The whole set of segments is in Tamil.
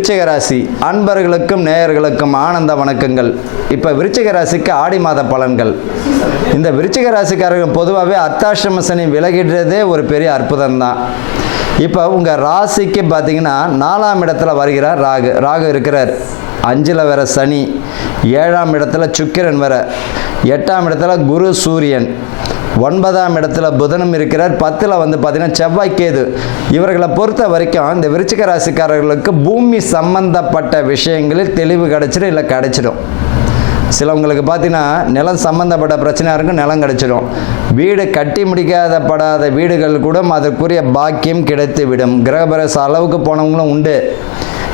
விருச்சிக ராசி அன்பர்களுக்கும் நேயர்களுக்கும் ஆனந்த வணக்கங்கள். இப்போ விருச்சிக ராசிக்கு ஆடி மாத பலன்கள். இந்த விருச்சிக ராசிக்காரர்கள் பொதுவாகவே அர்த்தாசிரம சனி விலகிடுறதே ஒரு பெரிய அற்புதம் தான் இப்போ உங்கள் ராசிக்கு பார்த்தீங்கன்னா நாலாம் இடத்துல வருகிறார் ராகு. ராகு இருக்கிறார். அஞ்சில் வர சனி ஏழாம் இடத்துல சுக்கிரன் வர எட்டாம் இடத்துல குரு சூரியன். ஒன்பதாம் இடத்துல புதனும் இருக்கிறார். பத்தில் வந்து பார்த்தீங்கன்னா செவ்வாய் கேது. இவர்களை பொறுத்த வரைக்கும் இந்த விருச்சிக ராசிக்காரர்களுக்கு பூமி சம்பந்தப்பட்ட விஷயங்களில் தெளிவு கிடைச்சிடும் இல்லை கிடைச்சிடும். சிலவங்களுக்கு பார்த்தீங்கன்னா நிலம் சம்மந்தப்பட்ட பிரச்சனையாக இருக்கும் நிலம் கிடைச்சிடும். வீடு கட்டி முடிக்காத படாத வீடுகள் கூட அதற்குரிய பாக்கியம் கிடைத்து விடும் கிரகபிரச அளவுக்கு போனவங்களும் உண்டு.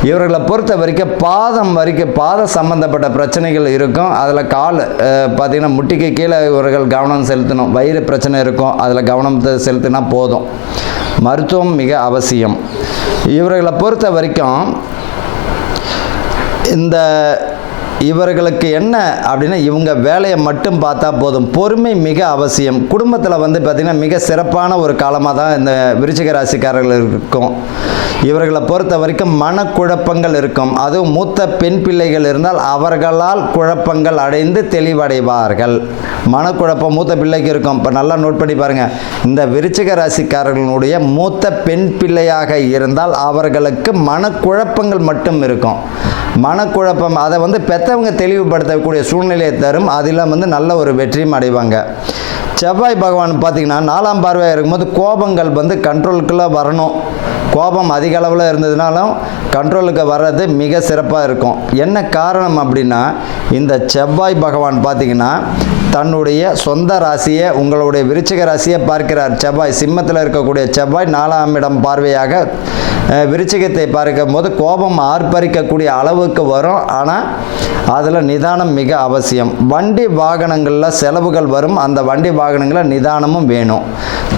இவர்களை பொறுத்த வரைக்கும் பாதம் வரைக்கும் பாத சம்பந்தப்பட்ட பிரச்சனைகள் இருக்கும். அதில் கால் பார்த்திங்கன்னா பார்த்தீங்கன்னா முட்டிக்கு கீழே இவர்கள் கவனம் செலுத்தணும். வயிறு பிரச்சனை இருக்கும். அதில் கவனம் செலுத்தினா போதும். மருத்துவம் மிக அவசியம். இவர்களை பொறுத்த வரைக்கும் இந்த இவர்களுக்கு என்ன அப்படின்னா இவங்க வேலையை மட்டும் பார்த்தா போதும். பொறுமை மிக அவசியம். குடும்பத்தில் வந்து பார்த்திங்கன்னா மிக சிறப்பான ஒரு காலமாக தான் இந்த விருச்சிக ராசிக்காரர்கள் இருக்கும். இவர்களை பொறுத்த வரைக்கும் மனக்குழப்பங்கள் இருக்கும். அதுவும் மூத்த பெண் பிள்ளைகள் இருந்தால் அவர்களால் குழப்பங்கள் அடைந்து தெளிவடைவார்கள். மனக்குழப்பம் மூத்த பிள்ளைக்கு இருக்கும். இப்போ நல்லா நோட் பண்ணி பாருங்கள் இந்த விருச்சிக ராசிக்காரர்களுடைய மூத்த பெண் பிள்ளையாக இருந்தால் அவர்களுக்கு மனக்குழப்பங்கள் மட்டும் இருக்கும். மனக்குழப்பம் அதை வந்து பெற்றவங்க தெளிவுபடுத்தக்கூடிய சூழ்நிலையை தரும். அதெல்லாம் வந்து நல்ல ஒரு வெற்றியும் அடைவாங்க. செவ்வாய் பகவான் பார்த்திங்கன்னா நாலாம் பார்வையாக இருக்கும்போது கோபங்கள் வந்து கண்ட்ரோலுக்குள்ளே வரணும். கோபம் அதிக அளவில் இருந்ததுனாலும் கண்ட்ரோலுக்கு வர்றது மிக சிறப்பாக இருக்கும். என்ன காரணம் அப்படின்னா இந்த செவ்வாய் பகவான் பார்த்திங்கன்னா தன்னுடைய சொந்த ராசியை உங்களுடைய விருச்சிக ராசியை பார்க்கிறார். செவ்வாய் சிம்மத்தில் இருக்கக்கூடிய செவ்வாய் நாலாம் இடம் பார்வையாக விருச்சிகத்தை பார்க்கும் போது கோபம் ஆர்ப்பரிக்கக்கூடிய அளவுக்கு வரும். ஆனால் அதில் நிதானம் மிக அவசியம். வண்டி வாகனங்களில் செலவுகள் வரும். அந்த வண்டி வாகனங்களில் நிதானமும் வேணும்.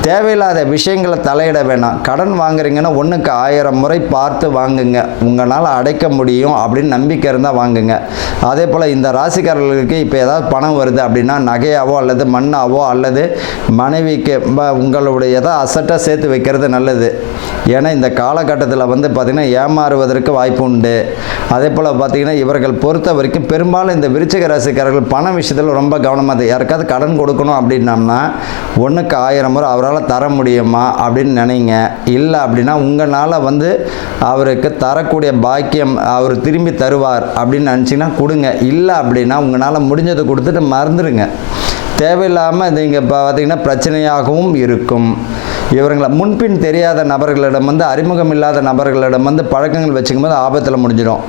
தேவையில்லாத விஷயங்களை தலையிட வேணாம். கடன் வாங்குறீங்கன்னா ஒன்றுக்கு ஆயிரம் முறை பார்த்து வாங்குங்க. உங்களால் அடைக்க முடியும் அப்படின்னு நம்பிக்கை இருந்தால் வாங்குங்க. அதே போல் இந்த ராசிக்காரர்களுக்கு இப்போ ஏதாவது பணம் வருது அப்படின்னா நகையாவோ அல்லது மண்ணாவோ அல்லது மனைவிக்கு ப- உங்களுடைய ஏதாவது அசட்டாக சேர்த்து வைக்கிறது நல்லது. ஏன்னா இந்த காலகட்டத்தில் வந்து பார்த்திங்கன்னா ஏமாறுவதற்கு வாய்ப்பு உண்டு. அதே போல் பார்த்திங்கன்னா இவர்கள் பொறுத்த வரைக்கும் பெரும்பாலும் இந்த விருச்சிக ராசிக்காரர்கள் பண விஷயத்தில் ரொம்ப கவனமாக யாருக்காவது கடன் கொடுக்கணும் அப்படின்னம்னா ஒன்றுக்கு ஆயிரம் முறை அவரால் தர முடியுமா? அப்படின்னு நினைங்க. இல்லை அப்படின்னா உங்களால் வந்து அவருக்கு தரக்கூடிய பாக்கியம் அவர் திரும்பி தருவார் அப்படின்னு நினச்சிங்கன்னா கொடுங்க. இல்லை அப்படின்னா உங்களால் முடிஞ்சதை கொடுத்துட்டு மறந்துடுங்க தேவையில்லாமல் நீங்கள் இப்போ பார்த்தீங்கன்னா பிரச்சனையாகவும் இருக்கும். இவர்களை முன்பின் தெரியாத நபர்களிடம் வந்து அறிமுகம் இல்லாத நபர்களிடம் வந்து பழக்கங்கள் வச்சுக்கும் போது ஆபத்தில் முடிஞ்சிடும்.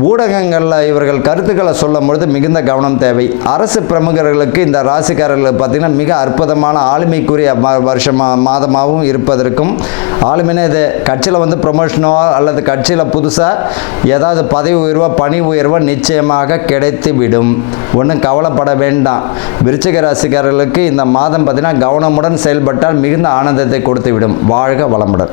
ஊடகங்களில் இவர்கள் கருத்துக்களை சொல்லும் பொழுது மிகுந்த கவனம் தேவை. அரசு பிரமுகர்களுக்கு இந்த ராசிக்காரர்களுக்கு பார்த்திங்கன்னா மிக அற்புதமான ஆளுமைக்குரிய ம- வருஷமா மாதமாகவும் இருப்பதற்கும் ஆளுமைனா இது கட்சியில் வந்து ப்ரொமோஷனோ அல்லது கட்சியில் புதுசாக ஏதாவது பதவி உயர்வோ பணி உயர்வோ நிச்சயமாக கிடைத்து விடும் ஒன்றும் கவலைப்பட வேண்டாம். விருச்சிக ராசிக்காரர்களுக்கு இந்த மாதம் பார்த்தீங்கன்னா கவனமுடன் செயல்பட்டால் மிகுந்த ஆனந்தத்தை கொடுத்து விடும் வாழ்க வளமுடன்.